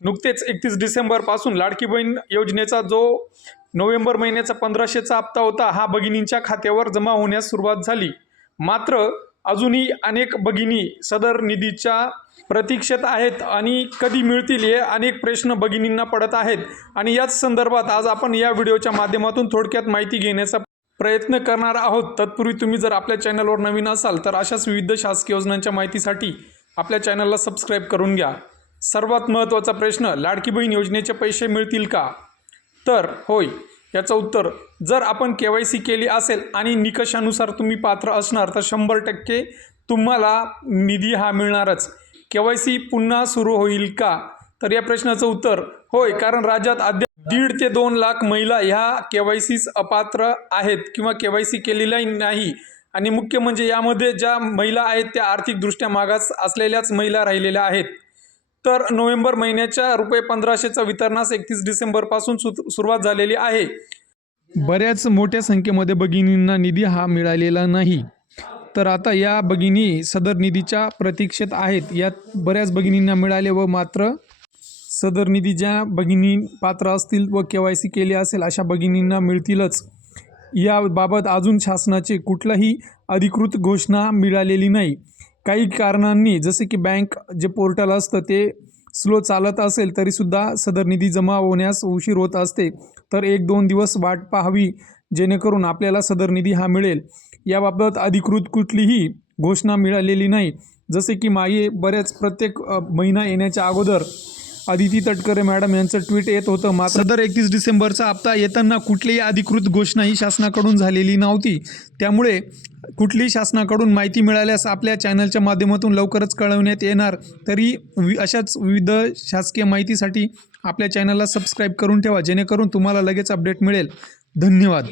नुकतेच 31 डिसेंबरपासून लाडकी बहीण योजनेचा जो नोव्हेंबर महिन्याचा 1500चा हप्ता होता हा भगिनींच्या खात्यावर जमा होण्यास सुरुवात झाली। मात्र अजूनही अनेक भगिनी सदर निधीच्या प्रतीक्षेत आहेत आणि कधी मिळतील हे अनेक प्रश्न भगिनींना पडत आहेत आणि याच संदर्भात आज आपण या व्हिडिओच्या माध्यमातून थोडक्यात माहिती घेण्याचा प्रयत्न करणार आहोत। तत्पूर्वी तुम्ही जर आपल्या चॅनलवर नवीन असाल तर अशाच विविध शासकीय योजनांच्या माहितीसाठी आपल्या चॅनलला सबस्क्राईब करून घ्या। सर्वात महत्त्वाचा प्रश्न, लाडकी बहीण योजनेचे पैसे मिळतील का? तर होय, याचं उत्तर जर आपण KYC केली असेल आणि निकषानुसार तुम्ही पात्र असणार तर 100% तुम्हाला निधी हा मिळणारच। KYC पुन्हा सुरू होईल का? तर या प्रश्नाचं उत्तर होय, कारण राज्यात अद्याप 1.5 ते 2 लाख महिला ह्या KYCस अपात्र आहेत किंवा KYC केलेला नाही आणि मुख्य म्हणजे यामध्ये ज्या महिला आहेत त्या आर्थिकदृष्ट्या मागास असलेल्याच महिला राहिलेल्या आहेत। तर नोव्हेंबर महिन्याच्या ₹1500चा वितरणास 31 डिसेंबरपासून सुरुवात झालेली आहे। बऱ्याच मोठ्या संख्येमध्ये भगिनींना निधी हा मिळालेला नाही। तर आता या भगिनी सदर निधीच्या प्रतीक्षेत आहेत। यात बऱ्याच भगिनींना मिळाले व मात्र सदर निधी ज्या भगिनी पात्र असतील व KYC केले असेल अशा भगिनींना मिळतीलच। याबाबत अजून शासनाची कुठलाही अधिकृत घोषणा मिळालेली नाही। काही कारणांनी जसे की बँक जे पोर्टल असतं ते स्लो चालत असेल तरीसुद्धा सदर निधी जमा होण्यास उशीर होत असते। तर 1-2 दिवस वाट पाहावी जेणेकरून आपल्याला सदर निधी हा मिळेल। याबाबत अधिकृत कुठलीही घोषणा मिळालेली नाही। जसे की मागे प्रत्येक महिना येण्याच्या अगोदर अदिती तटकरे मॅडम यांचं ट्विट येत होतं, मात्र सदर 31 डिसेंबरचा हप्ता येताना कुठलीही अधिकृत घोषणा ही शासनाकडून झालेली नव्हती। त्यामुळे कुठलीही शासनाकडून माहिती मिळाल्यास आपल्या चॅनलच्या माध्यमातून लवकरच कळवण्यात येणार। तरी अशाच विविध शासकीय माहितीसाठी आपल्या चॅनलला सबस्क्राईब करून ठेवा जेणेकरून तुम्हाला लगेच अपडेट मिळेल। धन्यवाद।